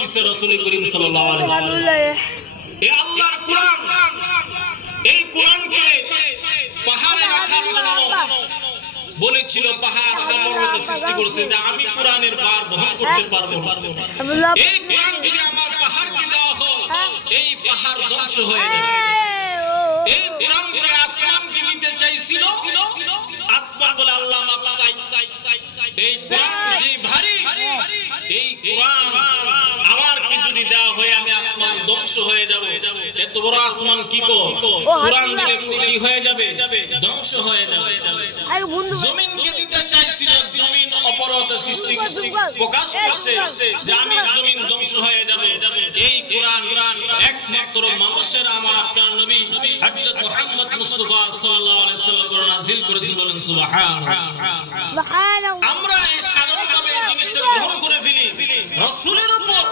দিয়েছে রাসূল করিম সাল্লাল্লাহু আলাইহি ওয়াসাল্লাম। এই আল্লাহর কোরআন, এই কোরআনকে পাহাড়ে রাখার জন্য বলেছিল, পাহাড় অমরত্ব সৃষ্টি করেছে যে আমি কোরআনের ভার বহন করতে পারবো না। এই কোরআন যদি আমার পাহাড়কে দেওয়া হয়, এই পাহাড় ধ্বংস হয়ে যাবে। এই কোরআন করে আসমানকে দিতে চাইছিল, আসমান বলে আল্লাহ মাফ চাই। এই কোরআন যে ভারী, এই কোরআন আমার কি যদি দেওয়া হয় আমি আসমান ধ্বংস হয়ে যাব। এত বড় আসমান কি কোরআন দিলে কি হয়ে যাবে? ধ্বংস হয়ে যাবে। জমিনকে দিতে চাইছিল, জমিন অপরত সৃষ্টি প্রকাশ করছে যে আমি জমিন ধ্বংস হয়ে যাবে। এই কোরআন একমাত্র মানুষের আমার আপনার নবী হযরত মুহাম্মদ মুস্তাফা সাল্লাল্লাহু আলাইহি ওয়াসাল্লাম নাযিল করেছেন। বলেন সুবহানাল্লাহ। আমরা এই সাধারণভাবে এই জিনিসটা গ্রহণ করে ফেলি। রাসূলের উপর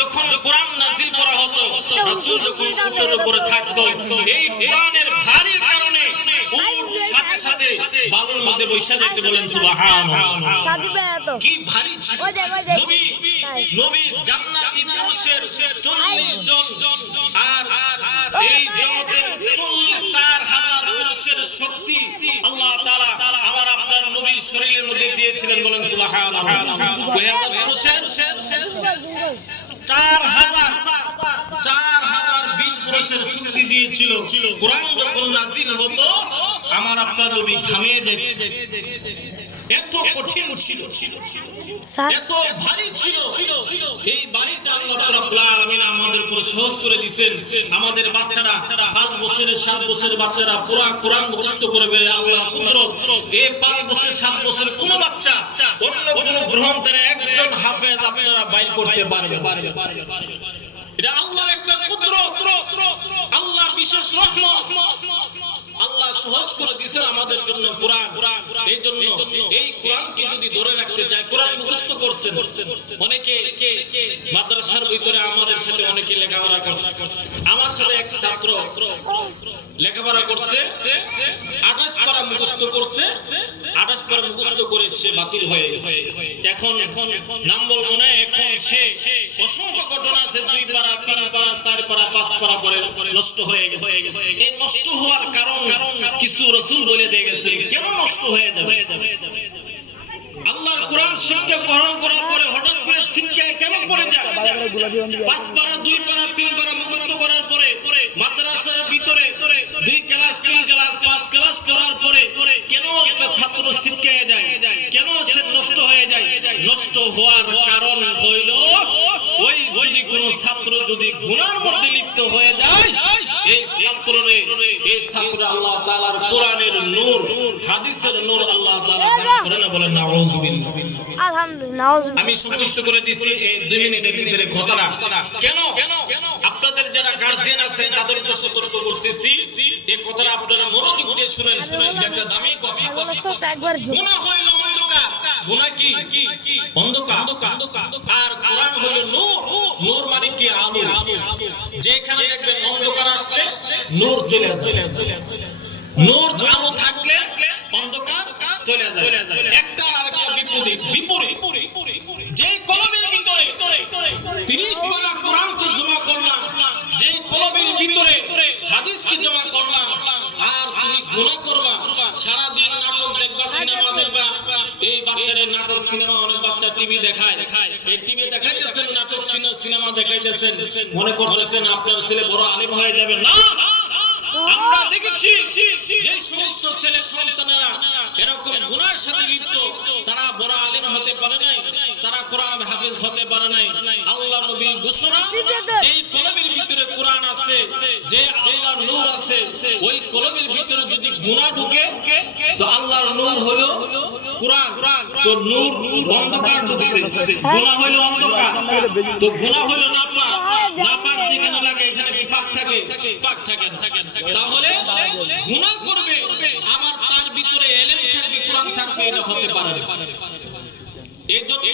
যখন কোরআন নাযিল করা হতো, রাসূল যখন উটের উপরে থাকতো, এই কোরআনের ভারীর কারণে উট সাথে সাথে বালুর মধ্যে বসে যেতে। বলেন সুবহানাল্লাহ। কি ভারী ছিল। নবী জান্নাতি পুরুষের 40 জন আর এই জগতের 44,000 পুরুষের শক্তি আল্লাহ তাআলা আমার আপনার নবীর শরীরের মধ্যে দিয়েছিলেন। বলেন সুবহানাল্লাহ। কয়টা পুরুষের? 4000 বীর পুরুষের শক্তি দিয়েছিল। কোরআন যখন নাযিল হতো আমার আপনার নবী থামিয়ে যেত। এত কঠিন ছিল, এত ভারী ছিল। এই বাড়িটা আল্লাহ রাব্বুল আলামিন আমাদের উপর সহজ করে দিয়েছেন। আমাদের বাচ্চারা 5 বছরের 7 বছরের বাচ্চারা পুরো কোরআন মুখস্থ করবে। আল্লাহর কুদরত। এই 5 বছর 7 বছরের কোন বাচ্চা অন্য কোন গ্রন্থের একজন হাফেজ আপনারা বাইর করতে পারবে? এটা আল্লাহর একটা কুদরত, আল্লাহর বিশেষ রহমত। আল্লাহ সহজ করে দিয়েছেন আমাদের জন্য কোরআন। এই জন্য এই কোরআনকে যদি ধরে রাখতে চায়, কোরআন মুখস্থ করছেন অনেকে মাদ্রাসার ভিতরে, আমাদের সাথে অনেকে লেখাপড়া করছে। আমার সাথে এক ছাত্র লেখাপড়া করছে, 28 পারা মুখস্থ করছে। 28 পারা মুখস্থ করে সে বাতিল হয়ে গেছে। এখন নাম বলবো না। এখন সে অসংখ্য ঘটনা আছে, 2 পারা 3 পারা 4 পারা 5 পারা করে নষ্ট হয়ে গেছে। এই নষ্ট হওয়ার কারণ কিছু রাসূল বলে দিয়ে গেছে। কেন নষ্ট হয়ে যাবে? আল্লাহর কোরআন শিক্ষা গ্রহণ করার পরে হঠাৎ করে শিক্ষায় কেমন পড়ে যায়? 5 পারা 2 পারা 3 পারা মুখস্থ করার পরে মাদ্রাসার ভিতরে 2 ক্লাস 3 ক্লাস 5 ক্লাস পড়ার পরে কেন একটা ছাত্র শিক্ষায় যায়? কেন সে নষ্ট হয়ে যায়? নষ্ট হওয়ার কারণ হইল ওই যদি কোনো ছাত্র যদি গুনার মধ্যে লিপ্ত হয়ে যায়, এই ছাত্র আল্লাহ তাআলার কোরআনের নূর, হাদিসের নূর আল্লাহ তাআলা দান করে না। বলেন নাউযুবিল্লাহ। আলহামদুলিল্লাহ। আমি সংক্ষিপ্ত করে দিছি এই 2 মিনিটের ভিতরে কথাটা। কেন আপনাদের যারা গার্জিয়ান আছে তাদেরকে সতর্ক করতেছি, এই কথাটা আপনারা মনোযোগ দিয়ে শুনেন। একটা দামি কথা। গুনাহ হইল অন্ধকার। গুনাহ কি? অন্ধকার। আর কোরআন হইল নূর। নূর মানে কি? আলো। যেখানে দেখবেন অন্ধকার আসলে নূর চলে যায়। নূর আলো থাকলে অন্ধকার চলে যায়। একটা আরেকটা বিপরীত। যেই কলমের ভিতরে 30 পারা কোরআনকে জমা করলাম, যেই কলমের ভিতরে হাদিসকে জমা করলাম, আর তুমি গুনাহ করবা, সারা দিন নাটক দেখবা, সিনেমা দেখবা। এই বাচ্চাদের নাটক সিনেমা, অনেক বাচ্চা টিভি দেখায়। এই টিভি দেখাইতেছেন, নাটক সিনেমা দেখাইতেছেন, মনে করতেছেন আপনার ছেলে বড় আলেম হয়ে যাবে। না, আমরা দেখেছি যে সমস্ত ছেলে সন্তানেরা এরকম গুনার সাথে লিপ্ত, তারা বড় আলেম হতে পারে নাই, তারা কোরআন হাফেজ হতে পারে নাই। আল্লাহ নবীর ঘোষণা, যেই কলমের ভিতরে কোরআন আছে, যে আল্লাহর নূর আছে, ওই কলমের ভিতরে যদি গুনাহ ঢুকে তো আল্লাহর নূর হলো কোরআন, তো নূর অন্ধকার ঢুকছে। গুনাহ হলো অন্ধকার, তো গুনাহ হলো নাপাক। নাপাক যেখানে লাগে এখানে কি পাক থাকে? পাক থাকে। তাহলে গুনাহ করবে, আবার তার ভিতরে ইলম থাকবে, কোরআন থাকবে, এটা হতে পারে না। এই জন্য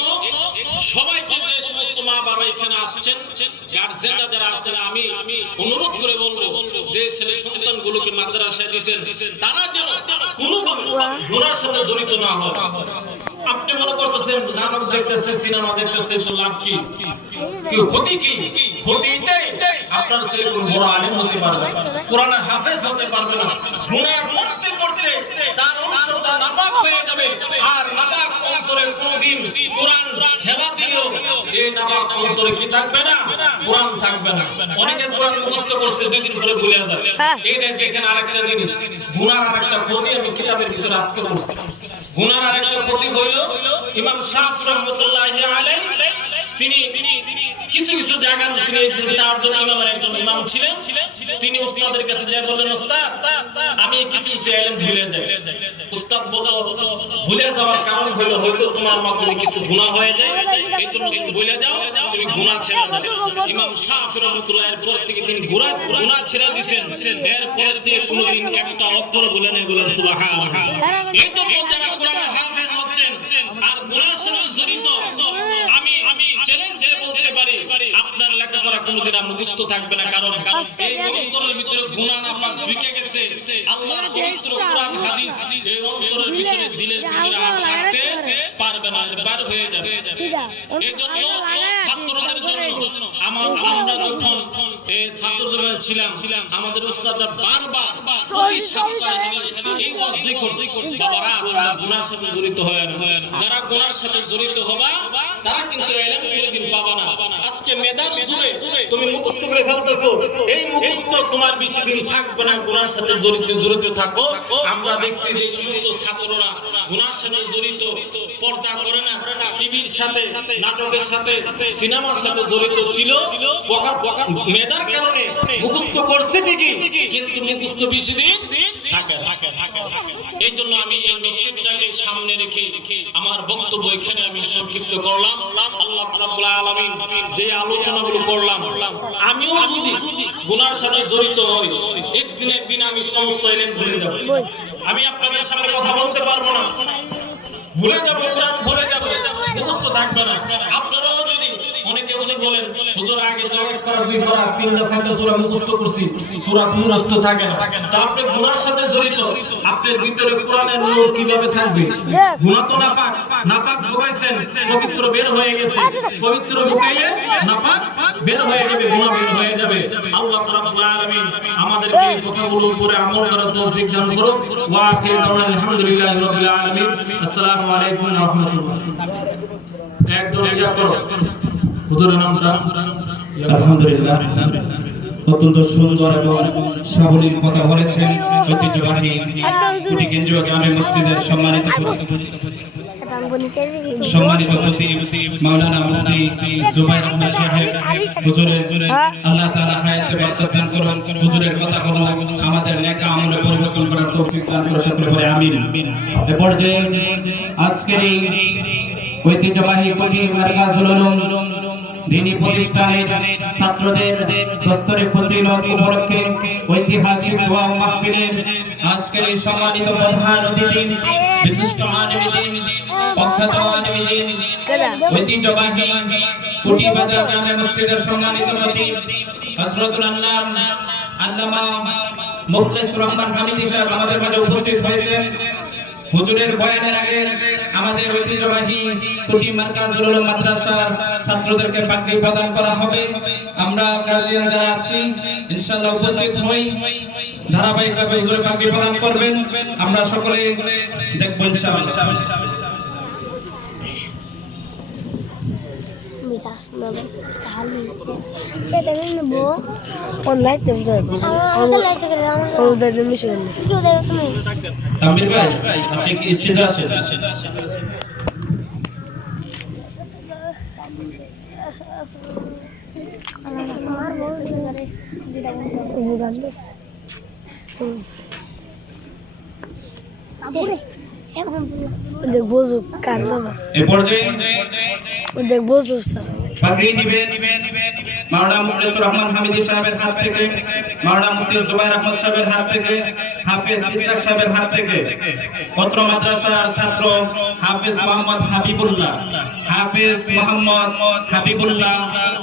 সবাইকে, যে সমস্ত মা বাবা এখানে আসছেন, গার্জিয়ানরা যারা আসছেন, আমি অনুরোধ করে বলবো যে ছেলে সন্তানগুলোকে মাদ্রাসায় দিয়েছেন, তারা যেন কোনো গুনার সাথে জড়িত না হয়। আপনি মনে করতেছেন নাটক দেখতেছে সিনেমা দেখতেছে তো লাভ কি কি ক্ষতি কি ক্ষতি এটাই আপনার ছেলে কোনো বড় আলেম হতে পারবে কোরআনের হাফেজ হতে পারবে না গুনাহ করতে করতে তার অন্তরটা নাপাক হয়ে যাবে আর নাপাক অন্তরে কোনদিন কোরআন ঠেলা দিলেও এই নাপাক অন্তরে কি থাকবে না কোরআন থাকবে না অনেকে কোরআন মুখস্থ করছে দুই দিন পরে ভুলে যাবে এইটা দেখেন আরেকটা জিনিস গুনার আরেকটা ক্ষতি আমি কিতাবের ভিতরে আজকে পড়ছি গুনার আরেকটা ক্ষতি হইল ইমাম শাফি রাহমাতুল্লাহি আলাইহি তিনি কিছু কিছু জায়গায় তিনি চারজন ইমামের একজন ইমাম ছিলেন তিনি উস্তাদের কাছে যায় বলেন উস্তাদ আমি কিছু কিছু ইলম ভুলে যাই উস্তাদ বলল ভুলে যাওয়ার কারণ হলো হয়তো তোমার মাধ্যমে কিছু গুনাহ হয়ে যায় এই জন্য তুমি ভুলে যাও তুমি গুনাহ ছেড়ে দাও ইমাম শাফি রাহমাতুল্লাহ এর পর থেকে তিনি গুনাহ ছেড়ে দিয়েছেন এর পর থেকে কোনোদিন একটা অক্ষর বলে নাই বলেন সুবহানাল্লাহ এই জন্য যারা কোরআনের হাফেজ হচ্ছেন আর গুনাহর সাথে জড়িত আমি চ্যালেঞ্জ দিয়ে বলতে পারি আপনার লেখাপড়া কোনোদিন মুখস্থ থাকবে না কারণ এই অন্তরের ভিতরে গুনাহ নাপাক ঢুকে গেছে আল্লাহর পবিত্র কোরআন হাদিস এই অন্তরের ভিতরে দিলের ভিতরে আর থাকতে পারবে না বার হয়ে যাবে এইজন্য ছাত্রদের জন্য আমরা যখন এই ছাত্র জীবনে ছিলাম আমাদের উস্তাদরা বারবার প্রতি সপ্তাহে এই ওয়াজ করতে বাবারা তোমরা গুনাহর সাথে জড়িত হয় না যারা গুনাহর সাথে জড়িত হবা তারা কিন্তু ইলম কোনদিন পাবা না আজকে মেধার জুড়ে তুমি মুখস্থ করে ফেলতেছো এই মুখস্থ তোমার বেশি দিন থাকবে না গুনাহর সাথে জড়িত থাকো আমরা দেখছি যে সমস্ত ছাত্ররা গুনাহর সাথে জড়িত পর্দা করে না টিভির সাথে নাটকের সাথে সিনেমার সাথে জড়িত ছিল মেধার কারণে মুখস্থ করছে ঠিকই কিন্তু মুখস্থ বেশি দিন থাকে এই জন্য আমি এই মেসেজটাকে সামনে রেখে আমার বক্তব্য এখানে আমি সংক্ষিপ্ত করলাম আল্লাহ রাব্বুল আলামিন যে আলোচনাগুলো করলাম আমিও যদি গুনাহর সাথে জড়িত হই একদিন আমি সমস্ত ইলম ভুলে যাব আমি আপনাদের সামনে কথা বলতে পারবো না ভুলে যাব কোরআন ভুলে যাব মুখস্থ থাকবে না আপনারাও যদি অনেকে বলেন হুজুর আগে দওয়াত করা দুই করা তিনটা চারটা সূরা মুখস্থ করছি সূরা মুখস্থ থাকে না তো আপনি গুনাহর সাথে জড়িত আপনার ভিতরে কোরআনের নূর কিভাবে থাকবে গুনাহ তো নাপাক ঢুকাইছেন পবিত্র বের হয়ে গেছে পবিত্র ঢুকাইলে নাপাক বের হয়ে যাবে গুনাহ বের হয়ে যাবে আল্লাহ রাব্বুল আলামিন আমাদেরকে এই কথাগুলোর উপরে আমল করার তৌফিক দান করুন ওয়া আখিরু দাওয়ানা আলহামদুলিল্লাহি রাব্বিল আলামিন আসসালামু আলাইকুম ওয়া রাহমাতুল্লাহ একদম ইয়া করো হুজুরের নামটা আলহামদুলিল্লাহ অত্যন্ত সুন্দর এবং সাবলীল কথা বলেছেন ঐতিহ্যবাহী কুটি কেন্দ্রীয় জামে মসজিদের সম্মানিত খতিব মাওলানা মুফতি জুবাইর আহমদ সাহেব হুজুরের আল্লাহ তাআলা হায়াতে বরকত দান করুন হুজুরের কথাগুলো আমাদের নেক আমলে পরিবর্তন করার তৌফিক দান করুন সকলে বলে আমিন এ পর্যায়ে আজকের এই ঐতিহ্যবাহী কুটি মারকাজুল উলুম দীনী প্রতিষ্ঠানের ছাত্রদের দস্তরে ফজিলত উপলক্ষে ঐতিহাসিক দোয়া ও মাহফিলের আজকের এই সম্মানিত প্রধান অতিথি বিশিষ্ট আলেমদ্বীন প্রখ্যাত আলেমদ্বীন ঐতিহ্যবাহী কুটি বাজার জামে মসজিদের সম্মানিত খতিব হযরতুল আল্লামা মুখলেস রহমান হামিদি সাহেব আমাদের মাঝে উপস্থিত হয়েছেন হুজুরের বয়ানের আগে আমাদের ঐতিহ্যবাহী কুটি মারকাজুল উলুম মাদ্রাসার ছাত্রদেরকে পাগড়ি প্রদান করা হবে আমরা গার্জিয়ান যারা আছি ইনশাআল্লাহ উপস্থিত হই ধারাবাহিকভাবে হুজুরের পাগড়ি প্রদান করবেন আমরা সকলে দেখব ইনশাআল্লাহ তামির ভাই আপনি কি স্টেজে আছেন পাগড়ি নিবেন মাওলানা মুখলেসুর রহমান হামিদি সাহেবের হাত থেকে মাওলানা মুফতি জুবাইর আহমদ সাহেবের হাত থেকে হাফেজ ইসহাক সাহেবের হাত থেকে অত্র মাদ্রাসার ছাত্র হাফেজ মোহাম্মদ হাবিবুল্লাহ, হাফেজ মোহাম্মদ হাবিবুল্লাহ,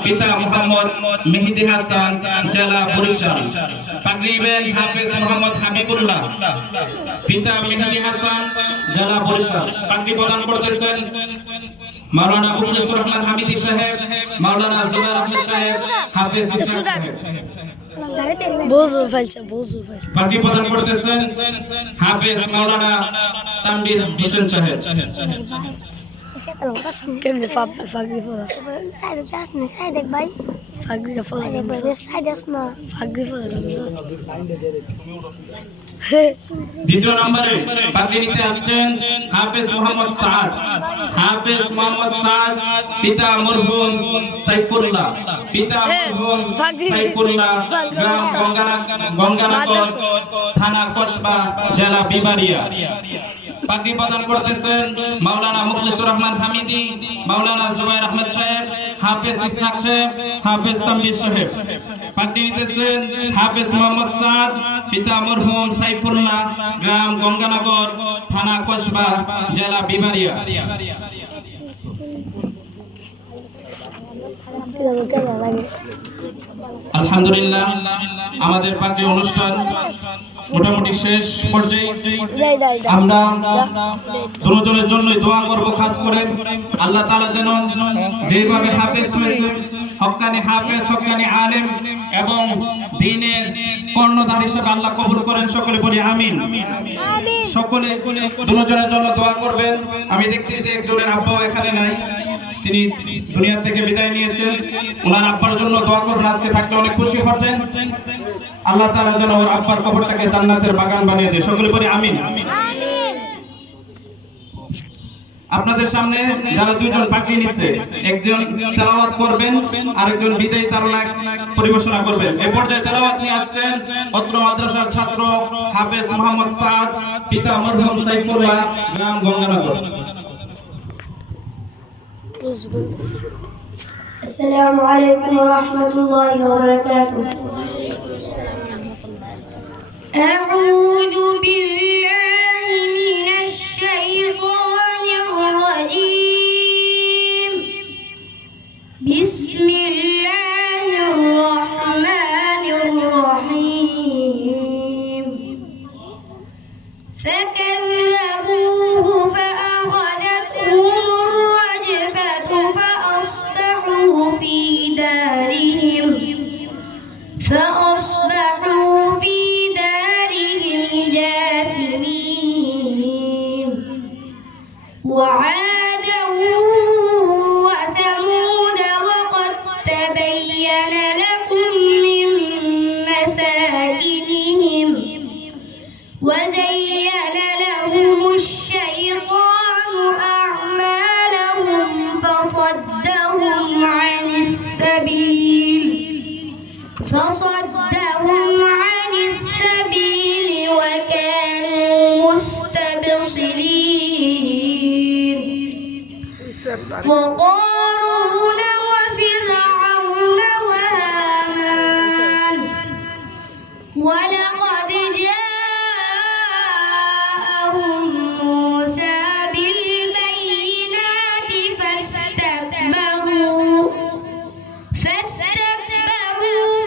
পিতা মোহাম্মদ মেহেদি হাসান, জেলা বরিশাল। পাগড়ি নেবেন হাফেজ মোহাম্মদ হাবিবুল্লাহ, পিতা মেহেদি হাসান, জেলা বরিশাল। পাগড়ি প্রদান করতেছেন মাওলানা মুখলিসুর রহমান হামিদি সাহেব, মাওলানা জুবাইর আহমেদ সাহেব, হাফেজ ইসহাক সাহেব। পাগড়ি প্রদান করতেছেন হাফেজ মাওলানা তানভীর হোসেন সাহেব। কেমনে ফাগরি ফলা সাইদেক ভাই ফাগরি ফলা সাইদাস না ফাগরি ফলা দ্বিতীয় নম্বরে পাগড়ি নিতে আসছেন হাফেজ মোহাম্মদ সাদ, হাফেজ মোহাম্মদ সাদ, পিতা মরহুম সাইফুল্লাহ, পিতা মরহুম সাইফুল্লাহ, গ্রাম গঙ্গানগর, থানা কসবা, জেলা বিবারিয়া। পাগড়ি প্রদান করতেছেন মাওলানা মুখলিসুর রহমান হামিদি, মাওলানা জুবাইর আহমেদ সাহেব, হাফেজ ইসহাক সাহেব, হাফেজ তানভীর সাহেব। পাগড়ি নিতেছেন হাফেজ মোহাম্মদ সাদ, পিতা মরহুম সাইফুল্লাহ, গ্রাম গঙ্গানগর, থানা কসবা, জেলা বিবারিয়া। আলহামদুলিল্লাহ, আমাদের পাগড়ি অনুষ্ঠান মোটামুটি শেষ পর্যায়ে। আমরা দুজনের জন্য দোয়া করব, খাস করে আল্লাহ তাআলা যেন যেভাবে হাফেজ হয়েছে, হক্কানি হাফেজ, হক্কানি আলেম এবং দ্বীনের কর্ণধার হিসেবে আল্লাহ কবুল করেন। সকলে বলি আমিন। সকলে দুজনের জন্য দোয়া করবেন। আমি দেখতেছি একজনের আব্বাও এখানে নাই, তিনি দুনিয়া থেকে বিদায় নিয়েছেন। ওনার আব্বার জন্য দোয়া করবেন, আজকে থাকলে অনেক খুশি হতেন। আল্লাহ তাআলা যেন ওর আব্বার কবরটাকে জান্নাতের বাগান বানিয়ে দেয়। সকলে বলি আমিন। আপনাদের সামনে যারা দুইজন পাগড়ি নিচ্ছে, একজন তেলাওয়াত করবেন, আরেকজন বিদায়ী তারণা পরিবেশনা করবেন। এই পর্যায়ে তেলাওয়াত নিয়ে আসছেন অত্র মাদ্রাসার ছাত্র হাফেজ মোহাম্মদ সাদ, পিতা মরহুম সাইফুল্লাহ, গ্রাম গঙ্গানগর। السلام عليكم ورحمة الله وبركاته. أعوذ بالله من الشيطان الرجيم. بسم الله الرحمن الرحيم. فكذبوه فأخذتهم الرجفة فأصبحوا في دارهم جاثمين. وعادا وثمود وقد تبين لكم من مساكنهم وزين لهم الشيطان أعمالهم فصدهم عن السبيل وكانوا مستبصرين. وقارون وفرعون وهامان ولقد جاءهم موسى بالبينات فاستكبروا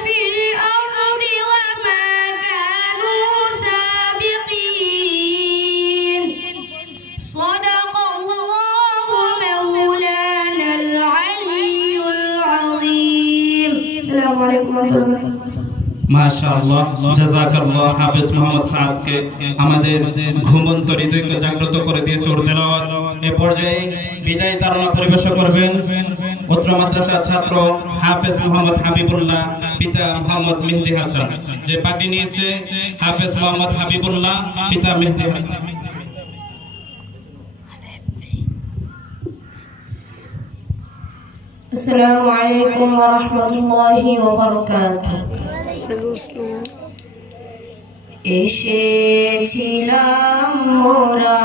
في الأرض وما كانوا سابقين. صدق الله مولانا العلي العظيم. السلام عليكم ورحمة الله وبركاته. মাশাআল্লাহ, জাযাকাল্লাহ। হাফেজ মোহাম্মদ সাদকে আমাদের ঘুমন্ত হৃদয়কে জাগ্রত করে দিয়েছে ওর তেলাওয়াত। এই পর্যায়ে বিদায়ী তারণা পরিবেশন করবেন অত্র মাদ্রাসার ছাত্র হাফেজ মোহাম্মদ হাবিবুল্লাহ, পিতা মোহাম্মদ মেহেদি হাসান। যে পাগড়ি নিয়েছে হাফেজ মোহাম্মদ হাবিবুল্লাহ, পিতা মেহেদি হাসান। السلام عليكم ورحمة الله وبركاته. এসেছিলাম মোরা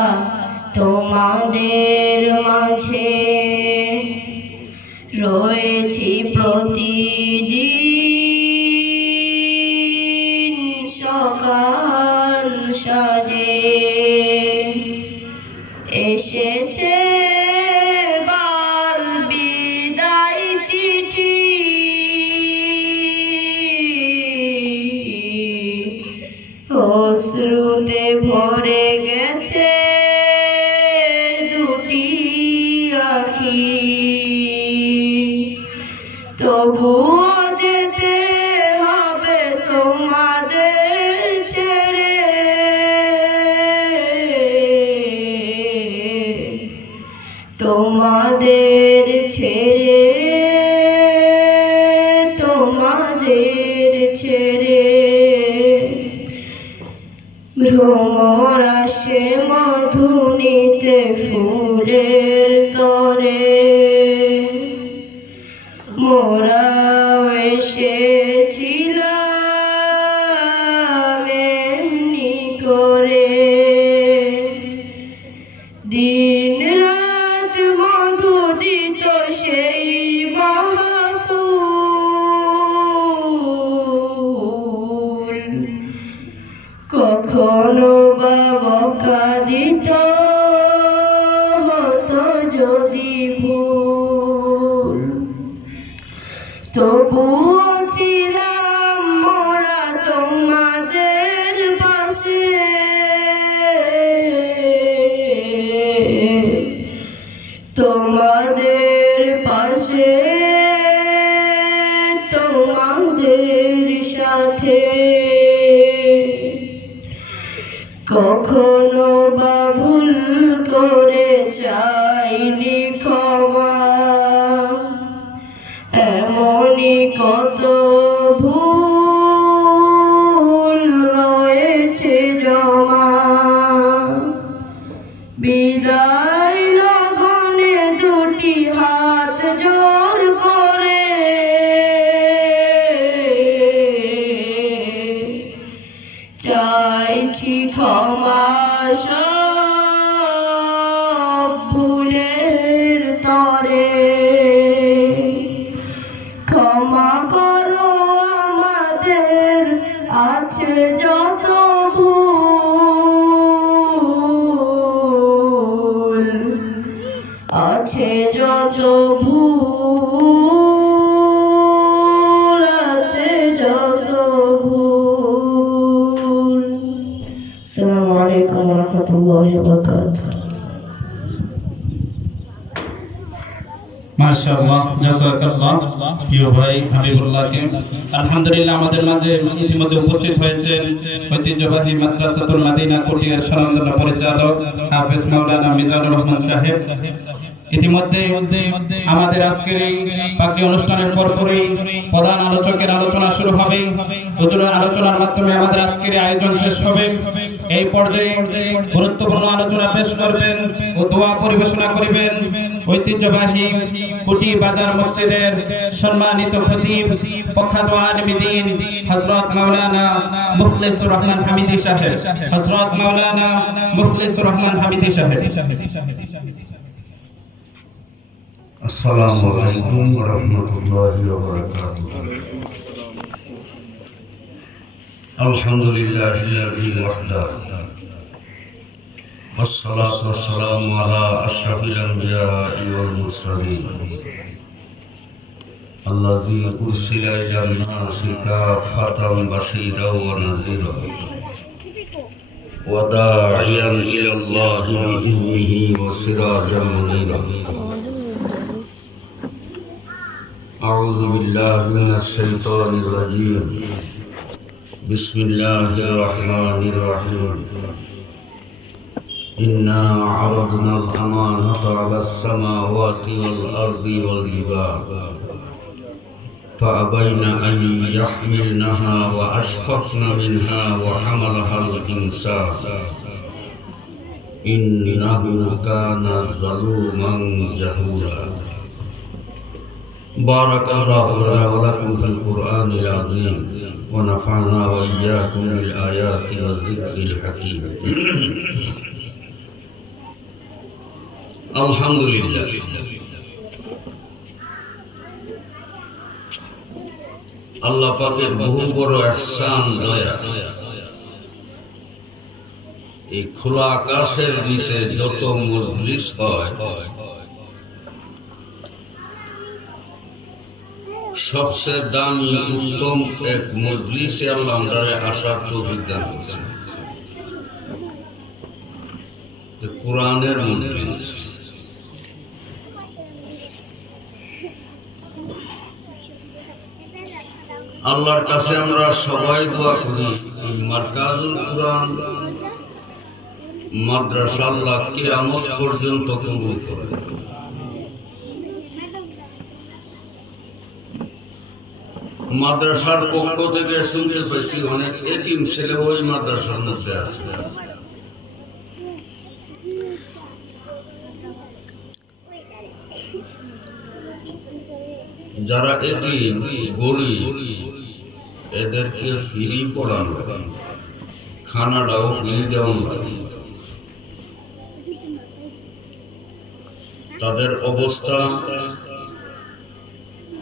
তোমাদের মাঝে, রয়েছি প্রতিদিন সকাল সাজে এসেছে বাল বিদায় চিঠি অশ্রুতে ভরে গেছে দুটি আখি তবুও যেতে হবে তোমাদের ছেড়ে তোমাদের ছেড়ে তোমাদের ছেড়ে ভ্রমর আসে মধুনিতে ফুলের তরে মোরা এসেছিলাম এমনি করে দিন রাত মধু দিত সেই মাহফুল কখনো বাবা দিত হতো যদি ভুল তবুও ছিলাম মোরা তোমাদের পাশে তোমাদের পাশে তোমাদের সাথে কখনো বা ভুল করে চাইনি ক্ষমা এমনই কত ভুল রয়েছে জমা বিদায় লগনে দুটি হাত জোর করে চাইছি ক্ষমা সব ভুলের তরে ক্ষমা করো আমাদের আছে যত ভুল আছে যত ভুল আছে যত ভুল আসসালামু আলাইকুম ওয়া রাহমাতুল্লাহি ওয়া বারাকাতুহু মাশাআল্লাহ জাযাকাল্লাহ প্রিয় ভাই হাবিবুল্লাহকে আলহামদুলিল্লাহ আমাদের মাঝে ইতিমধ্যে উপস্থিত হয়েছেন ঐতিহ্যবাহী মাদ্রাসাতুল মাদিনা কোটিয়ার স্বনামধন্য পরিচালক হাফেজ মাওলানা মিজানুর রহমান সাহেব ইতিমধ্যে আমাদের আজকের এই পাকি অনুষ্ঠানের পরপরই প্রধান আলোচকের আলোচনা শুরু হবে হুজুরের আলোচনার মাধ্যমে আমাদের আজকের আয়োজন শেষ হবে এই পর্যায়ে গুরুত্বপূর্ণ আলোচনা পেশ করবেন ও দোয়া পরিবেশনা করিবেন ঐতিহ্যবাহী কুটি বাজার মসজিদের সম্মানিত খতিব প্রখ্যাত আলিমে দ্বীন হযরত মাওলানা মুখলিসুর রহমান হামিদি সাহেব হযরত মাওলানা মুখলিসুর রহমান হামিদি সাহেব আসসালামু আলাইকুম ওয়া রাহমাতুল্লাহি ওয়া বারাকাতুহু আলহামদুলিল্লাহিল্লাযী ওয়াহদা والصلاة والسلام على أشرف الأنبياء والمرسلين الذي أرسل إلى الناس كافة بشيرا ونذيرا وداعيا إلى الله بإذنه وسراجا منيرا أعوذ بالله من الشيطان الرجيم بسم الله الرحمن الرحيم إنا عرضنا الأمانة على السماوات والأرض والجبال فأبين أن يحملنها وأشفقن منها وحملها الإنسان إنه كان ظلوما جهولا بارك الله لنا ولكم في القرآن العظيم ونفعنا وإياكم بالآيات والذكر الحكيم الحمد لله আল্লাহ পাকের বহু বড় ইহসান দয়া এই খোলা আকাশের নিচে যত মজলিস হয় সবচেয়ে দামি উত্তম এক মজলিসে আল্লাহ আমাদের আসার তৌফিক দান করেছেন। কোরআনের মজলিস। আল্লাহর কাছে আমরা সবাই দোয়া করি মারকাজুল কোরআন মাদ্রাসা আল্লাহ কিয়ামত পর্যন্ত কবুল করে। মাদ্রাসার পক্ষ থেকে শুনতে পেয়েছি অনেক এতিম ছেলে ওই মাদ্রাসার মধ্যে আছে। যারা এতিম গরিব এদেরকে ফ্রি পড়ানো লাগে, খানাটাও ফ্রি দেওয়া লাগে। তাদের অবস্থা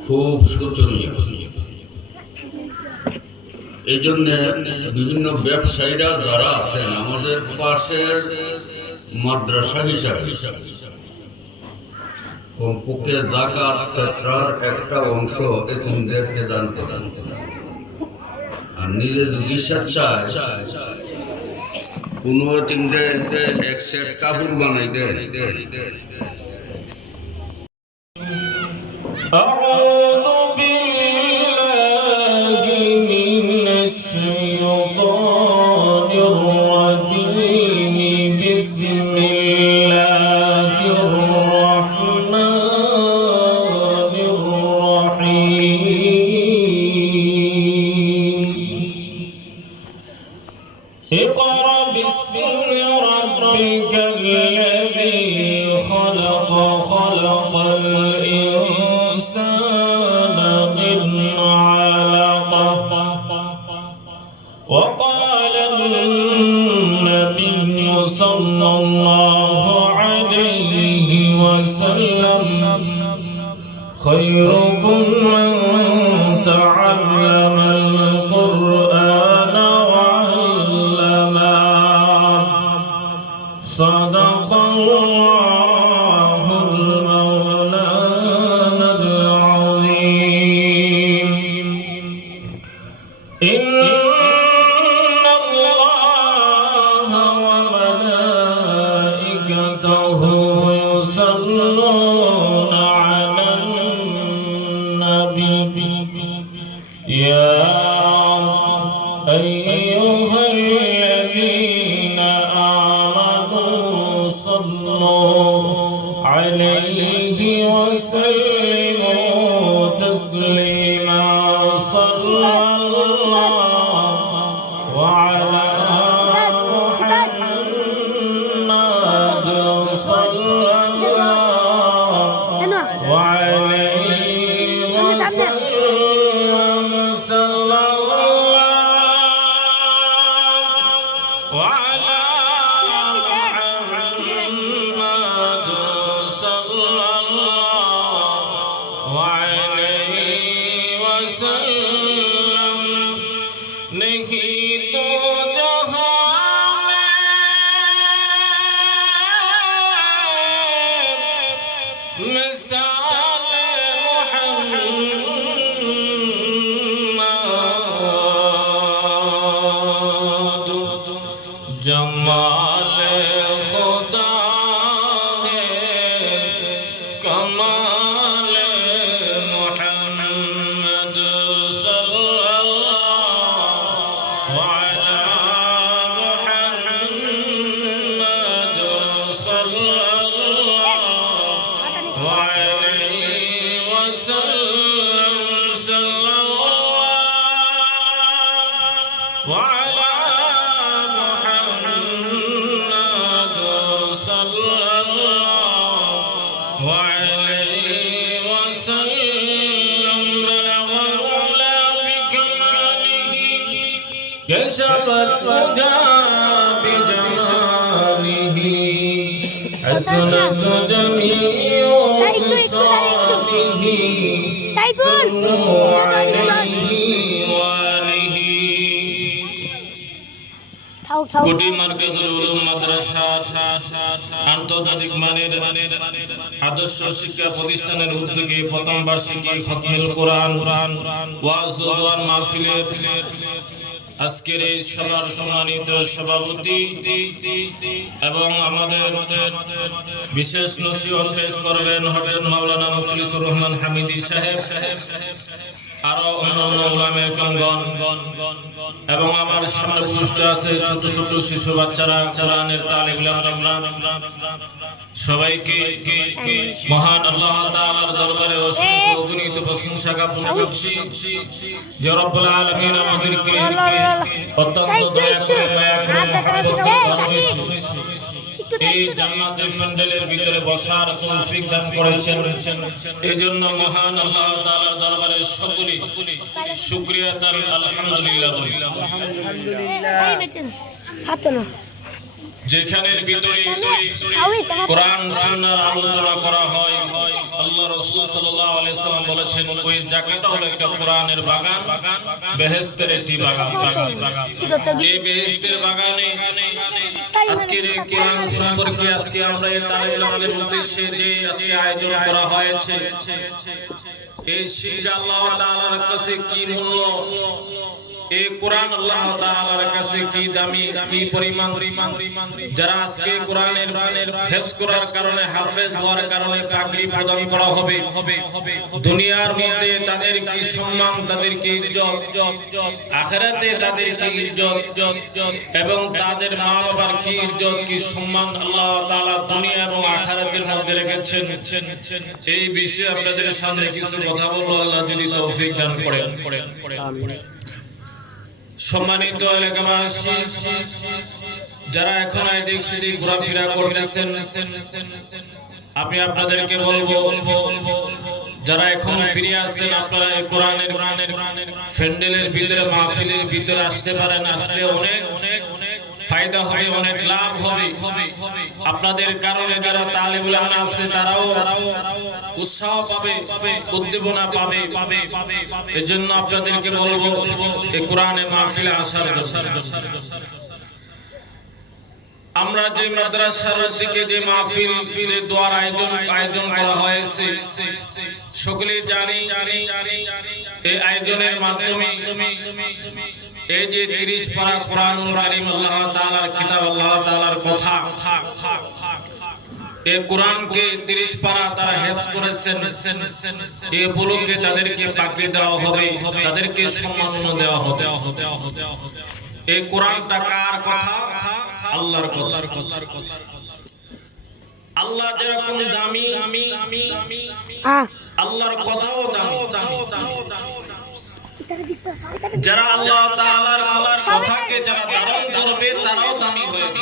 খুব শোচনীয়। এই জন্য বিভিন্ন ব্যবসায়ীরা যারা আছেন আমাদের পাশের মাদ্রাসা হিসাবে কমপক্ষে যাকাত ফিতরার একটা অংশ এতিমদেরকে দান করেন। আর নিজে যদি স্বেচ্ছায় কোনো এতিমদের এক সেট কাপড় বানাই দেন। أعوذ بالله من الشيطان الرجيم بسم الله الرحمن الرحيم اقرأ باسم ربك الذي خلق خلق الإنسان من علق وقال النبي صلى الله عليه وسلم خيركم من تعلم القرآن وعلمه صدق الله المولانا العظيم إن الله وملائكته يصلون على النبي يا أيها الذين آمنوا صلوا عليه وسلموا تسليما صلى الله على محمد صلى الله عليه وسلم صلى الله وعلى محمد صلى الله عليه وسلم नहीं तो जहां में मिसाल मोहम्मद जमाल खुदा है कमाल मोहम्मद सल्लल्लाहु अलैहि मुहम्मद सल्लल्लाहु अलैहि वसल्लम सल्लल्लाहु अलैहि محمد صلى الله عليه وسلم بلغ العلا بكماله كشف الهدى بجماله حسنت جميع خصاله صلوا عليه وآله কোটি মার্কাজুল উলুম মাদ্রাসা আন্তর্জাতিক মানের আদর্শ শিক্ষা প্রতিষ্ঠানের উদ্যোগে প্রথম বার্ষিকী খতমুল কোরআন ওয়াজ ও দোয়ার মাহফিলের আজকের এই সভার সম্মানিত সভাপতি এবং আমাদের বিশেষ নসিহত পেশ করবেন হযরত মাওলানা মুখলিসুর রহমান হামিদি সাহেব, আরো অন্যান্য উলামায়ে কেরামগণ এবং আমার সামনে উপস্থিত আছে ছোট ছোট শিশু বাচ্চারা, কোরআনের তালিম ইলমরা, সবাইকে মহান আল্লাহ তাআলার দরবারে অসংখ্য অগণিত প্রশংসা জ্ঞাপন করছি যে রব্বুল আলামিন আমাদেরকে অত্যন্ত দয়া করে মায়া করে মহব্বত করে ভালোবেসে এই জান্নাতের প্যান্ডেলের ভিতরে বসার তৌফিক দান করেছেন। এজন্য মহান আল্লাহ তাআলার দরবারে সকলে শুকরিয়া তার আলহামদুলিল্লাহ বলি। যেখানের ভিতরে কোরআন সুন্নাহর আলোচনা করা হয়, আল্লাহ রাসূল সাল্লাল্লাহু আলাইহি সাল্লাম বলেছেন ওই জায়গাটা হলো একটা কোরআনের বাগান, বেহেশতের একটি বাগান। এই বেহেশতের বাগানে আজকের এই কোরআন সম্পর্কে আজকে আমরা এই তালিম ইলমের উদ্দেশ্যে যে আজকে আয়োজন করা হয়েছে, এই শিক্ষা আল্লাহ তাআলার কাছে কি মূল্য, এই কোরআন আল্লাহ তাআলার কাছে কি দামি, কি পরিমাণ। যারা আজকে কোরআনের হেফজ করার কারণে, হাফেজ হওয়ার কারণে পাগড়ি প্রদান করা হবে, দুনিয়ার মধ্যে তাদের কি সম্মান, তাদের কি ইজ্জত, আখিরাতে তাদের কি ইজ্জত এবং তাদের মা বাবার কি ইজ্জত, কি সম্মান আল্লাহ তাআলা দুনিয়া এবং আখিরাতের মধ্যে রেখেছেন। এই বিষয়ে আপনাদের সামনে কিছু কথা বলবো, আল্লাহ যদি তৌফিক দান করেন। সম্মানিত এলাকাবাসী, যারা এখন এদিক সেদিক ঘোরাফেরা করতেছেন, আমি আপনাদেরকে বলবো যারা এখন ফিরে আসেন, আপনারা এই কোরআনের প্যান্ডেলের ভিতরে, মাহফিলের ভিতরে আসতে পারেন। আসলে অনেক ফায়দা হবে, অনেক লাভ হবে আপনাদের কারণে। যারা তালিবুল ইলম আছে তারাও উৎসাহ পাবে, উদ্দীপনা পাবে। এজন্য আপনাদেরকে বলবো এই কোরআনে মাহফিলে আসার জন্য। আমরা যে মাদ্রাসার দিকে যে মাহফিল যে দোয়ার আয়োজন করা হয়েছে, সকলেই জানি এই আয়োজনের মাধ্যমে এই যে 30 পারা কোরআনুল কারীম আল্লাহ তাআলার কিতাব, আল্লাহ তাআলার কথা, এই কোরআনকে 30 পারা তারা হেফজ করেছেন। এই উপলক্ষে তাদেরকে পাগড়ি দেওয়া হবে, তাদেরকে সম্মান দেওয়া হবে। এই কোরআনটা কার কথা? আল্লাহর কথা। আল্লাহ যেরকম দামি, আল্লাহর কথাও দামি। যারা আল্লাহ তাআলার কথাকে যারা ধারণ করবে তারাও দামি হয়ে যাবে,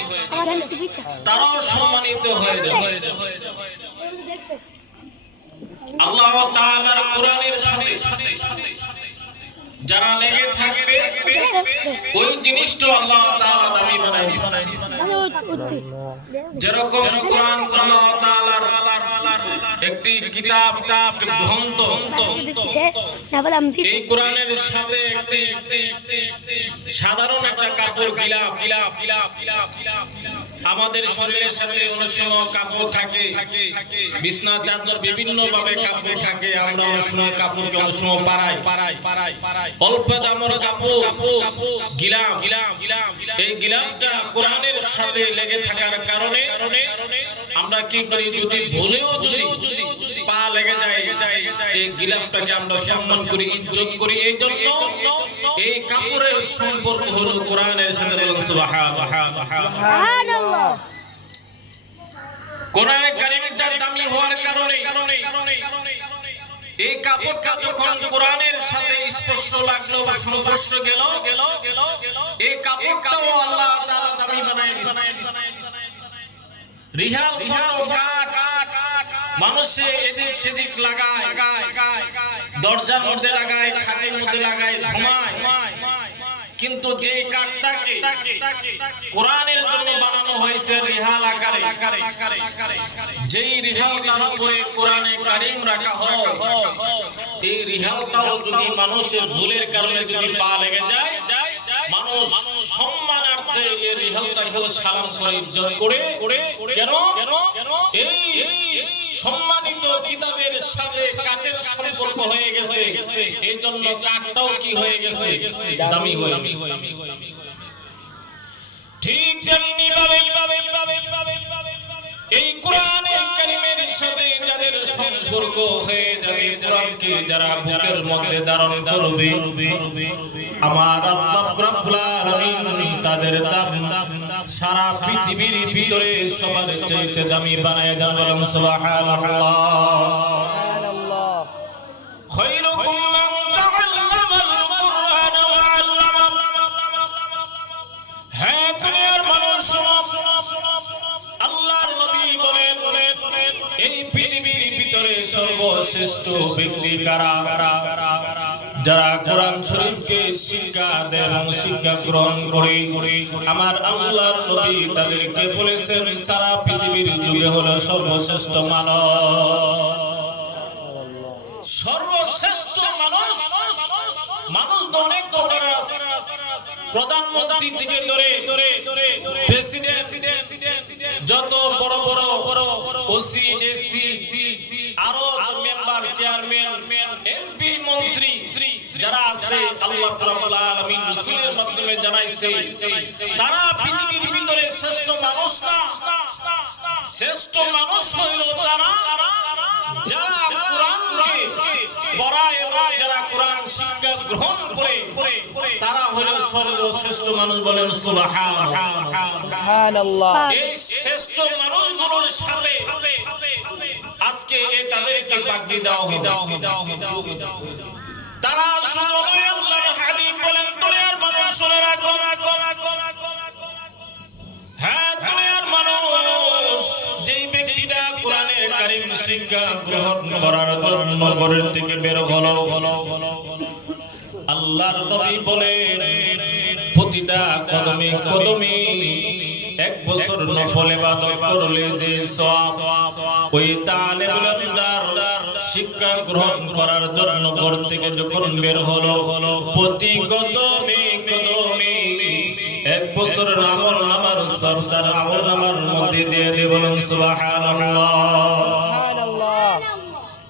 তারাও সম্মানিত হয়ে যাবে। আল্লাহ তাআলার কোরআনের সাথে যারা লেগে থাকবে ওই জিনিসটা আল্লাহ তাআলা দামি বানায় দিয়েছে। যেরকম কোরআন আল্লাহ তাআলার একটি কিতাব, গ্রন্থ, এই কোরআনের সাথে একটি সাধারণ একটা কাপড়, গিলাফ। আমাদের শরীরের সাথে অনেক সময় কাপড় থাকে, বিছনা চাদর বিভিন্ন ভাবে কাপড় থাকে। আমরা অনেক সময় কাপড়কে অনেক সময় পাড়াই। অল্প দামের কাপড়, গিলাফ। এই গিলাফটা কোরআনের সাথে লেগে থাকার কারণে আমরা কি করি, যদি ভুলেও যদি পা লেগে যায়, এই গিলাফটাকে আমরা সম্মান করি, ইজ্জত করি। এই জন্য এই কাপড়ের সম্পর্ক হলো কোরআনের সাথে। বলুন সুবহানাল্লাহ। কোরআনে কারীমটার দামি হওয়ার কারণে এই কাপড়টা যখন কোরআনের সাথে স্পর্শ লাগলো বা সংস্পর্শ গেল, এই কাপড়টাও আল্লাহ তাআলা দামি বানায় দিয়েছে। রিহাল কাট মানুষে এদিক সেদিক লাগায়, দরজার মধ্যে লাগায়, খাটের মধ্যে লাগায়, ঘুমায়। কিন্তু যে কাঠটাকে কোরআনের জন্য বানানো হয়েছে রিহাল আকারে, যেই রিহালটার উপরে কোরআনে কারীম রাখা হয়, এই রিহালটাও যদি মানুষের ভুলের কারণে যদি পা লেগে যায়, মানুষ সম্মানার্থে এই রিহালটাকে সালাম করে ইজ্জত করে কেন এই সম্মানিত কিতাবের সাথে কাঠের সম্পর্ক হয়ে গেছে, এই জন্য কাঠটাও কি হয়ে গেছে, দামি হয়ে গেছে। ঠিক তেমনি ভাবে এই কোরআনের কারিমের সাথে যাদের সম্পর্ক হয়ে যাবে, কোরআনকে যারা বুকের মধ্যে ধারণ করবে, আমার আল্লাহ রাব্বুল আলামিন তাদের দাম সারা পৃথিবীর ভিতরে সবার চাইতে দামি বানায় দেন। বলেন সুবহানাল্লাহ। খায়রুকুম মান তাআল্লামাল কুরআন ওয়া আল্লামা। হ্যাঁ দুনিয়ার মানুষ আল্লাহর নবী বলেন এই পৃথিবীর ভিতরে সর্বশ্রেষ্ঠ ব্যক্তি কারা? যারা কোরআন শরীফকে শিক্ষা দেয় এবং শিক্ষা গ্রহণ করে। আমার আল্লাহর নবী তাদেরকে বলেছেন সারা পৃথিবীর যুগে হলো সর্বশ্রেষ্ঠ মানব। সর্বশ্রেষ্ঠ মানুষ তো অনেক প্রকার আছে, প্রধানমন্ত্রী থেকে ধরে প্রেসিডেন্ট, যত বড় বড় ওসি এসি আরো মেম্বার চেয়ারম্যান এমপি মন্ত্রী যারা আছে, আল্লাহ রাব্বুল আলামিন রাসূলের মাধ্যমে জানাইছে তারা পৃথিবীর ভিতরে শ্রেষ্ঠ মানুষ না। শ্রেষ্ঠ মানুষ হইল তারা যারা কোরআনকে পড়ায় এবং যারা কোরআন শিক্ষা গ্রহণ করে, তারা হলো সর্বশ্রেষ্ঠ মানুষ। বলেন সুবহানাল্লাহ। এই শ্রেষ্ঠ মানুষগুলোর সাথে আজকে তাদেরকে পাগড়ি দেওয়া হবে। তারা শুধু আল্লাহর হাবিব বলেন দুনিয়ার মানুষ শুনে রাখো, হ্যাঁ দুনিয়ার মানুষ যেই ব্যক্তিটা কোরআনের কারীম শিক্ষা গ্রহণ করার জন্য ঘরের থেকে বের হলো, আল্লাহর নবী বলেন প্রতিটা কদমে কদমে 1 বছর নফল ইবাদত করলে যে সওয়াব, ওই তালেবুল ইলম শিক্ষা গ্রহণ করার জন্য ঘর থেকে যখন বের হলো, প্রতি কদমে কদমে 1 বছরের আমল আমার সরদার আমল আমার মধ্যে দিয়ে দিয়ে। বলেন সুবহানাল্লাহ।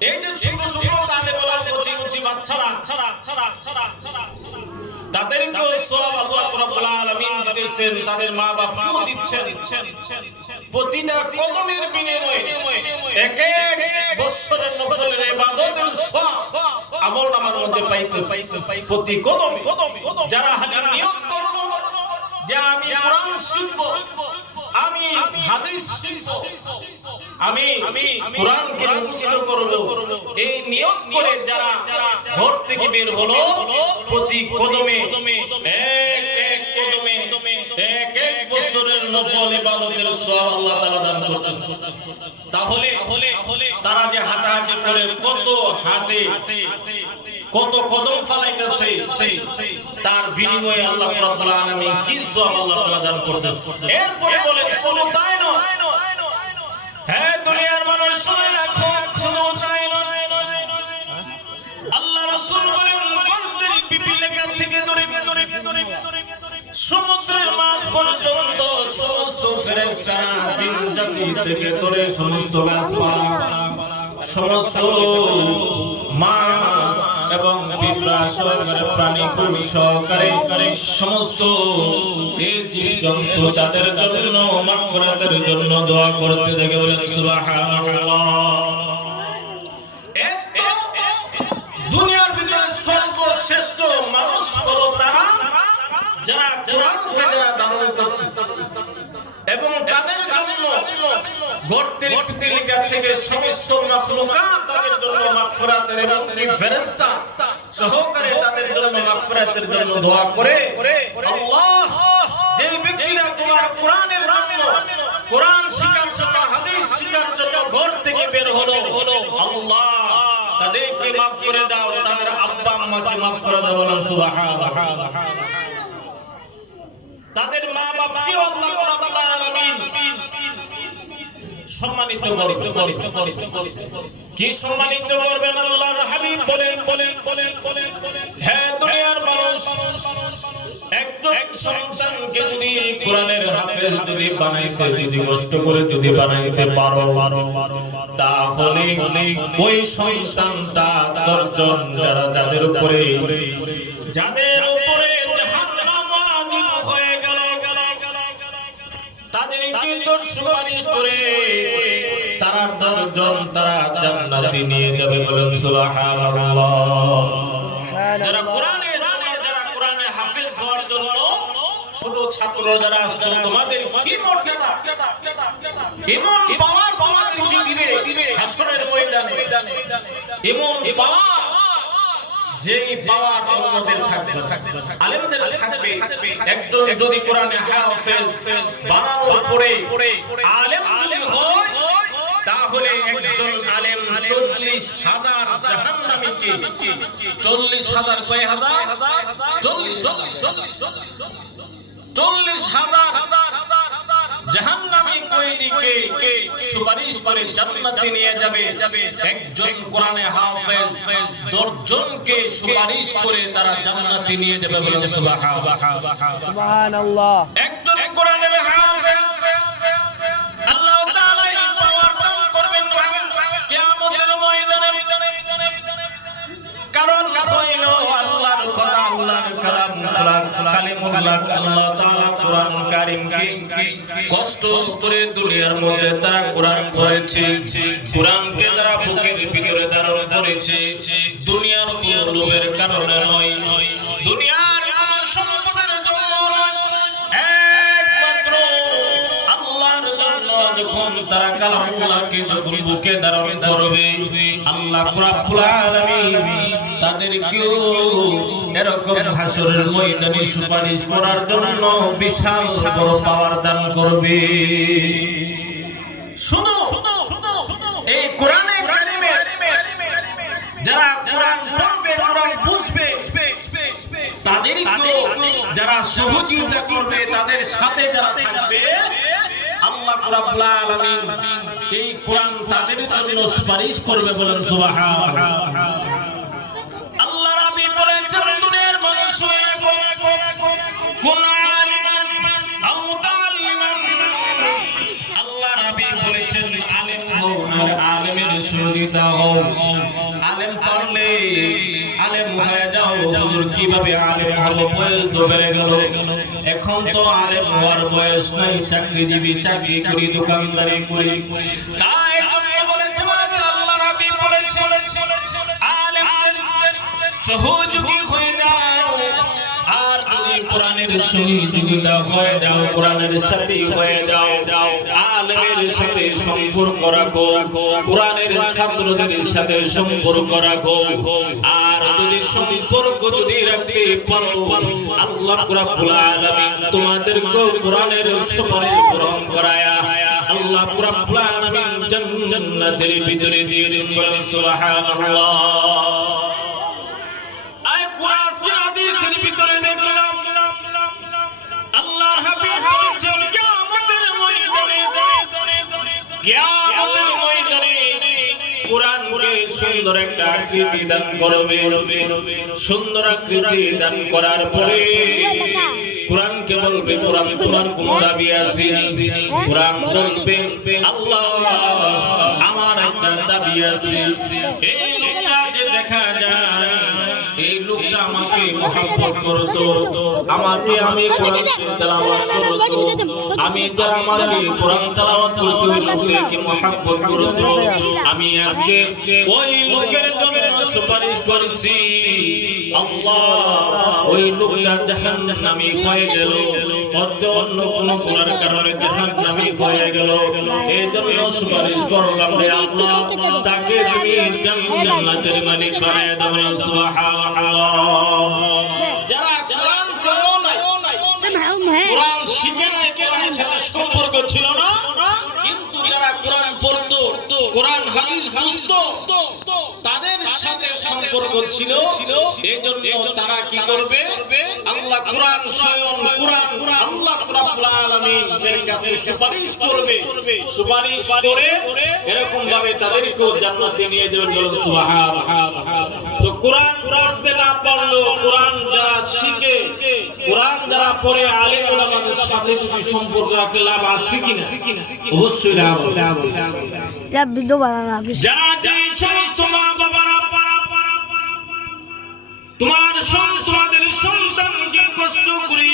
এই যে ছোট ছোট তালেবুল ইলম কচি বাচ্চারা তাদেরকেও সওয়াব আল্লাহ রাব্বুল আলামিন দিতেছেন, তাদের মা বাবাকেও দিচ্ছেন। প্রতিটা কদমের বিনিময়ে 1 বছরের নফলের ইবাদতের সওয়াব আমল আমার মধ্যে পাইতেছে। প্রতি কদমে যারা হাজির নিয়ত করবে যে আমি কোরআন শিখব, আমি হাদিস শিখব, আমি কোরআনকে মুখস্থ করব, এই নিয়ত করে যারা ঘর থেকে বের হলো, প্রতি কদমে এক কদমে 1 বছরের নফল ইবাদতের সওয়াব আল্লাহ তাআলা দান করতেছে। তাহলে তারা যে হাঁটাহাঁটি করে কত হাঁটে, কত কদম ফলাইতেছে, তার বিনিময়ে আল্লাহ রাব্বুল আলামিন কি সওয়াব আল্লাহ তাআলা দান করতেছে। এরপরে বলেন শুধু তাই নয়, হ্যাঁ দুনিয়ার মানুষ শুনে রাখো, শুধু তাই নয়, আল্লাহ রাসূল বলেন গর্তের পিপি লেখা থেকে ধরে সমুদ্রের মাছ পর্যন্ত সমস্ত ফেরেশতারা, জিন জাতি থেকে ধরে সমস্ত গাছপালা, সমস্ত মাছ এবং পিঁপড়া সহকারে প্রাণী কুমির সহকারে সমস্ত এই জীবজন্তু তাদের জন্য মাগফিরাতের জন্য দোয়া করতে দেখে। বলেন সুবহানাল্লাহ। দুনিয়ার ভিতরে সর্বশ্রেষ্ঠ মানুষ হলো তারা যারা কোরআনকে যারা ধারণ করতেছে এবং তাদের জন্য গর্তের পিপিলিকা থেকে সমস্ত মাখলুকাত তাদের জন্য মাগফিরাতের এবং ফেরেশতা সহকারে তাদের জন্য মাগফিরাতের জন্য দোয়া করে। আল্লাহ যেই ব্যক্তিরা কোরআনের জন্য, কোরআন শিখার জন্য, হাদিস শিখার জন্য ঘর থেকে বের হলো, আল্লাহ তাদেরকে মাফ করে দাও, তাদের আব্বা আম্মাকে মাফ করে দাও। বলেন সুবহানাল্লাহ। তাদের মা বাবাকে আল্লাহ রাব্বুল আলামিন সম্মানিত কি সম্মানিত করবেন? আল্লাহর হাবিব বলেন, হ্যাঁ দুনিয়ার মানুষ একজন সন্তানকে যদি কোরআনের হাফেজ যদি বানাইতে যদি কষ্ট করে যদি বানাইতে পারো তাহলে ওই সন্তানটা 10 জন যাদের উপরে জাহান্নাম ওয়াজিব হয়ে গেল তাদেরকে তোর সুপারিশ করে তারা 10 জন তারা জান্নাতে নিয়ে যাবে বলেন সুবহানাল্লাহ। যারা কোরআনে যারা কোরআনে হাফেজ হওয়ার জন্য ছোট ছাত্র যারা আসছো তোমাদের কি মর্যাদা এমন পাওয়ার তোমাদেরকে দিবে হাসরের ময়দানে এমন পাওয়ার যেই পাওয়ার অন্যদের থাকবে আলেমদের থাকবে। একজন যদি কোরআনে হাফেজ বানানোর পরে আলেম যদি হয় তাহলে একজন আলেম 40,000 জাহান্নামীকে 40,000 কয় হাজার 40,000 জাহান্নামী কয়েদিকে সুপারিশ করে জান্নাতে নিয়ে যাবে। একজন কোরআনে হাফেজ 10 জনকে সুপারিশ করে তারা জান্নাতে নিয়ে যাবে বলেন সুবহানাল্লাহ। একজন কোরআনের হাফেজ আল্লাহ তাআলা এই পাওয়ার দান করবেন কিয়ামতের ময়দানে। কারণ হইল আল্লাহর কথা আল্লাহর কালাম কালিমুল্লাহ আল্লাহ তাআলা কোরআন কারীমকে কষ্ট করে দুনিয়ার মধ্যে তারা কোরআন পড়েছে, কোরআনকে তারা বুকের ভিতরে ধারণ করেছে। দুনিয়ার কোন লোভের কারণে নয়, দুনিয়ার কোন সম্পদের জন্য নয়, একমাত্র আল্লাহর জন্য। যখন তারা কালামুল্লাহকে যখন বুকে ধারণ করবে আল্লাহ রাব্বুল আলামিন তাদেরকেও এরকম হাসরের ময়দানে সুপারিশ করার জন্য বিশাল বড় পাওয়ার দান করবে। শুনো এই কোরআনে কারিমে যারা কোরআন পড়বে কোরআন বুঝবে তাদেরকেও যারা সহযোগিতা করবে তাদের সাথে যারা থাকবে আল্লাহ রাব্বুল আলামিন এই কোরআন তাদের জন্য সুপারিশ করবে বলেন সুবহানাল্লাহ। আল্লাহ রাব্বি বলেন দুনিয়ার মানুষ কোন আলিমান আও মুতাআল্লিমান, আল্লাহ রাব্বি বলেছেন আলেম হও আর আলেমের সহযোগিতা হও। আলেম পড়লে আলেম হয়ে যাও। হুজুর কিভাবে আলেম হবো? বয়স তো বেড়ে গেল, এখন তো আলেম হওয়ার বয়স নাই, চাকরিজীবী, চাকরি করি, দোকানদারি করি। তাই তুমি বলেছেন আল্লাহ রাব্বি বলেছেন আলেমদের সহযোগী হয়ে যাও। আর যদি কোরআনের সহযোগিতা হয়ে যাও, কোরআনের সাথী হয়ে যাও, আলেমের সাথে সম্পর্ক রাখো, কোরআনের ছাত্রদের সাথে সম্পর্ক রাখো। আর যদি সম্পর্ক যদি রাখতে পারো আল্লাহ রাব্বুল আলামিন তোমাদেরকে কোরআনের সুপারিশ গ্রহণ করায়া আল্লাহ রাব্বুল আলামিন জান্নাতের ভিতরে দিয়ে দিবেন সুবহানাল্লাহ। আয় কোরআন হাদিসের ভিতরে দেখলাম আল্লাহর হাবিব বলেছেন কিয়ামতের ময়দানে কোরআনকে সুন্দর একটা আকৃতি দান করবে। সুন্দর আকৃতি দান করার পরে কোরআনকে বলবে কোরআন তোমার কোন দাবি আছে? কোরআন বলবে আল্লাহ আমার একটা দাবি আছে। এই লোকটা যে দেখা যায় এই লোকটা আমাকে মহব্বত করতো, আমাকে আমি কোরআন তেলাওয়াত করতো, আমি যারা আমাকে কোরআন তেলাওয়াত করছি ওই লোককে মহব্বত করতো। আমি আজকে ওই লোকের জন্য সুপারিশ করছি, আল্লাহ ওই লোকটা জাহান্নামী হয়ে গেল, অন্য কোন গুনার কারণে জাহান্নামী হয়ে গেল। এই জন্য সুপারিশ করলাম রে আল্লাহ তাকে তুমি জান্নাতের মালিক বানায় দাও সুবহানাল্লাহ। যারা কোরআন পড়ো নাই, কোরআন শিখে নাই, কোরআনের সাথে সম্পর্ক ছিল না, কিন্তু যারা কোরআন পড়তো, কোরআন হাদিস বুঝতো, তাদের সাথে সম্পর্ক ছিল। এই জন্য তারা কি করবে? আল্লাহ কোরআন স্বয়ং কোরআন আল্লাহ রাব্বুল আলামিনের কাছে সুপারিশ করবে। সুপারিশ করে এরকম ভাবে তাদেরকেও জান্নাতে নিয়ে যাবেন সুবহানাল্লাহ। তো কোরআন পড়তে না পারলো, কোরআন যারা শিখে কোরআন যারা পড়ে আলেম ওলামাদের সাথে যদি সম্পর্ক রাখলে লাভ আছে কিনা? অবশ্যই লাভ আছে। যা ভিডিও বানানা যারা যে সমস্ত মা বাবারা তোমার তোমাদের সন্তানকে কষ্ট করে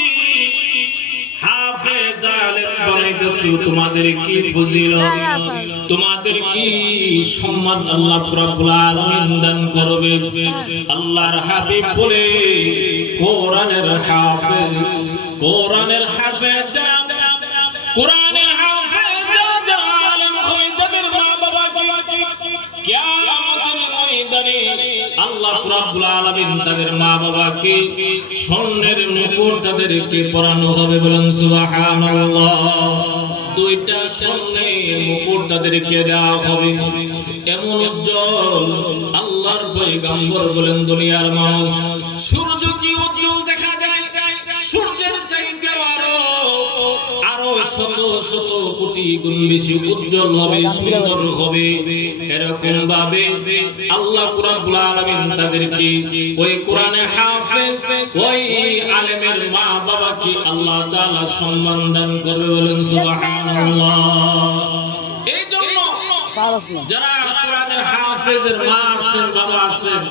হাফেজ আলেম বানাইতেছো, তোমাদের কি ফজিলত, তোমাদের কি সম্মান আল্লাহ রাব্বুল আলামিন দান করবে। আল্লাহর হাবিব বলে কোরআনের হাফেজ, কোরআনের হাফেজ যারা, কোরআনের হাফেজ যারা আলেম হয় তাদের মা বাবাকে কিয়ামতের ময়দানে আল্লাহ রাব্বুল আলামিন তাদের মা বাবাকে স্বর্ণের মুকুট তাদেরকে পরানো হবে। বলেন সুবহানাল্লাহ। দুইটা স্বর্ণের মুকুট তাদেরকে দেওয়া হবে, এমন উজ্জ্বল। আল্লাহর পয়গম্বর বলেন দুনিয়ার মানুষ সূর্য কি উজ্জ্বল দেখা যায়, সূর্যের চাইতে আরো শত শত কোটি গুণ বেশি উজ্জ্বল হবে, সুন্দর হবে। এরকম ভাবে আল্লাহ রাব্বুল আলামিন তাদেরকে ওই কোরআনে হাফেজ, ওই আলেমের মা বাবাকে আল্লাহ তাআলা সম্মান দান করবে। বলেন সুবহানাল্লাহ। এই জন্য যারা কোরআনের হাফেজের মা আছেন, বাবা আছেন,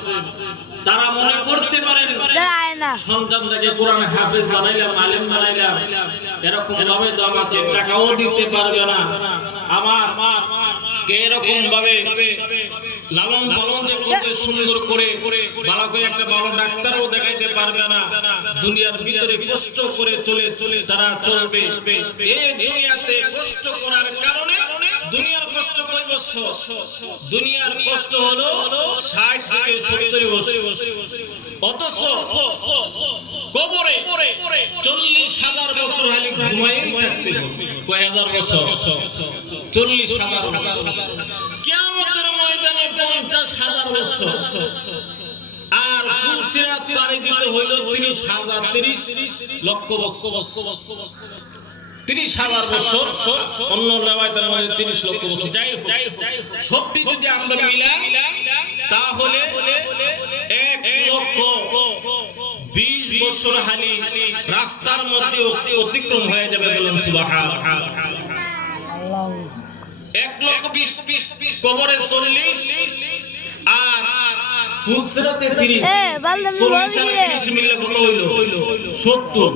তারা মনে করতে পারেন সন্তানটাকে কোরআন হাফেজ বানাইলাম, আলেম বানাইলাম, এরকম ভাবে তো আমাকে টাকাও দিতে পারবে না, আমার এরকম ভাবে লালন পালন যে করবে সুন্দর করে, ভালো করে একটা ভালো ডাক্তারও দেখাইতে পারবে না, দুনিয়ার ভিতরে কষ্ট করে চলে চলে তারা চলবে। এই দুনিয়াতে কষ্ট করার কারণে, দুনিয়ার কষ্ট কয় বছর? দুনিয়ার কষ্ট হলো 60 থেকে 70 বছর। অথচ কবরে 40,000 বছর হলে ঘুমাই থাকতে হবে। কয় হাজার বছর? 40,000 বছর। কিয়ামতের ময়দানে 50,000 বছর। আর ফুলসিরাত পাড়ি দিতে হইল 30 লক্ষ বছর। 30,000 বছর, অন্য রিওয়ায়াতের মধ্যে 30 লক্ষ বছর। যাই হোক, সবটি যদি আমরা মিলাই তাহলে 1,20,000 বছর হালি রাস্তার মধ্যে অতিক্রম হয়ে যাবে। বলেন সুবহানাল্লাহ। 1,20,000 কবরে 40 আর ফুলসিরাতে 30, 40 মিলে কত হইল? 70।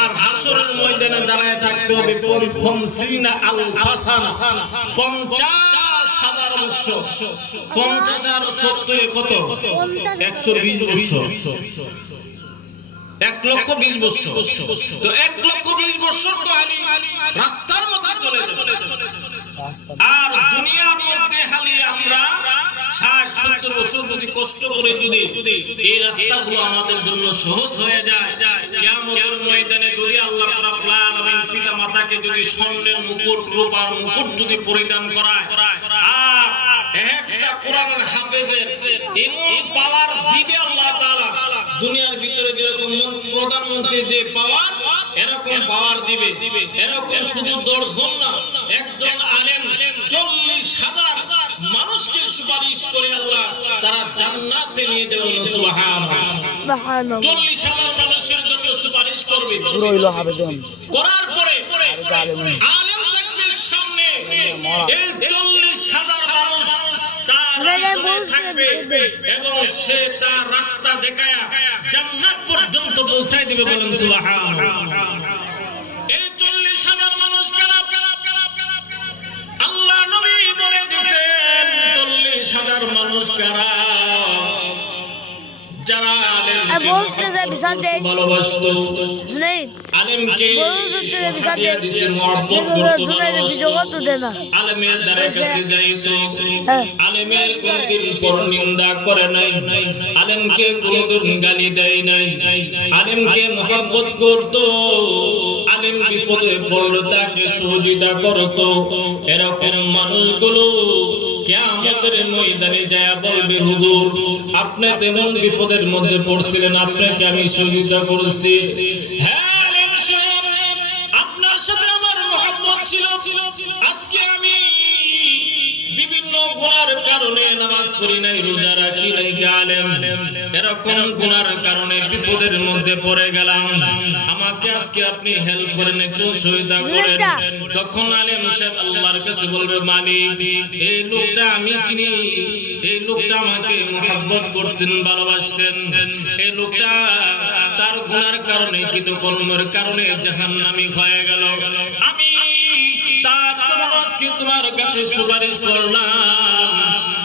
আর হাসরের ময়দানে দাঁড়ায় থাকতে হবে 50,000 50,000 বছর। 50 আর 70 কত? 120 বছর। 1,20,000 বছর। তো 1,20,000 বছর তো খালি রাস্তার মধ্যে চলে যাবে। আর দুনিয়ার মধ্যে খালি আমরা 60-70 বছর যদি কষ্ট করে যদি এই রাস্তাগুলো আমাদের জন্য সহজ হয়ে যায়, কিয়ামতের ময়দানে যদি আল্লাহ রাব্বুল আলামিন পিতা মাতাকে যদি স্বর্ণের মুকুট, রূপার মুকুট যদি পরিধান করায়, আর একটা কোরআনের হাফেজের এমন পাওয়ার দিবে আল্লাহ তাআলা, দুনিয়ার ভিতরে যেরকম প্রধানমন্ত্রী যে পাওয়ার, এরকম পাওয়ার দিবে। এরকম শুধু 10 জন না, একজন আলেম 40,000 মানুষকে সুপারিশ করে আল্লাহ তারা জান্নাতে নিয়ে যাবে। সুবহানাল্লাহ। 40,000 মানুষের জন্য সুপারিশ করবে। করার পরে আলেম থাকবে সামনে, এই 40,000 মানুষ তার সামনে থাকবে এবং সে তার রাস্তা দেখায়া জান্নাত পর্যন্ত পৌঁছায় দিবে। বলেন সুবহানাল্লাহ। এই 40,000 মানুষ কারা? আল্লাহ নবী বলে দিয়েছেন 40,000 মানুষ কারা? যারা আলেমকে ভালোবাসতো, আলেমকে মহব্বত করতো, আলেমের দ্বারা কাছে যাইতো, আলেমের কোনদিন পরনিন্দা করে নাই, আলেমকে কোনদিন গালি দেয় নাই, আলেমকে মহব্বত করতো, আলেম বিপদে পড়লে তাকে সহযোগিতা করতো। এরকম মানুষগুলো কিয়ামতের ময়দানে যায় বলবে, হুজুর আপনি তেমন বিপদের মধ্যে পড়ছিলেন, আপনাকে আমি সহযোগিতা করেছি। হ্যাঁ আলেম সাহেব, আপনার সাথে আমার মহব্বত ছিল, আজকে আমি বিভিন্ন গুনার কারণে নামাজ পড়ি নাই, রোজা রাখি নাই, আলেম এরকম গুনার কারণে বিপদের মধ্যে পড়ে গেলাম, আমাকে আজকে আপনি হেল্প করেন, একটু সহায়তা করেন। তখন আলেম সাহেব আল্লাহর কাছে বলবে, মালিক এই লোকটা আমি চিনি, এই লোকটা আমাকে মহব্বত করতেন, ভালোবাসতেন, এই লোকটা তার গুনার কারণে কৃতকর্মের কারণে জাহান্নামী হয়ে গেল, আমি তার আজকে তোমার কাছে সুপারিশ করলাম,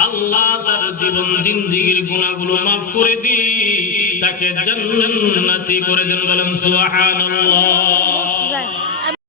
আল্লাহ তার জীবন জিন্দেগীর গুনাহগুলো মাফ করে দি, তাকে জান্নাতি করে দেন। বলেন সুবহানাল্লাহ।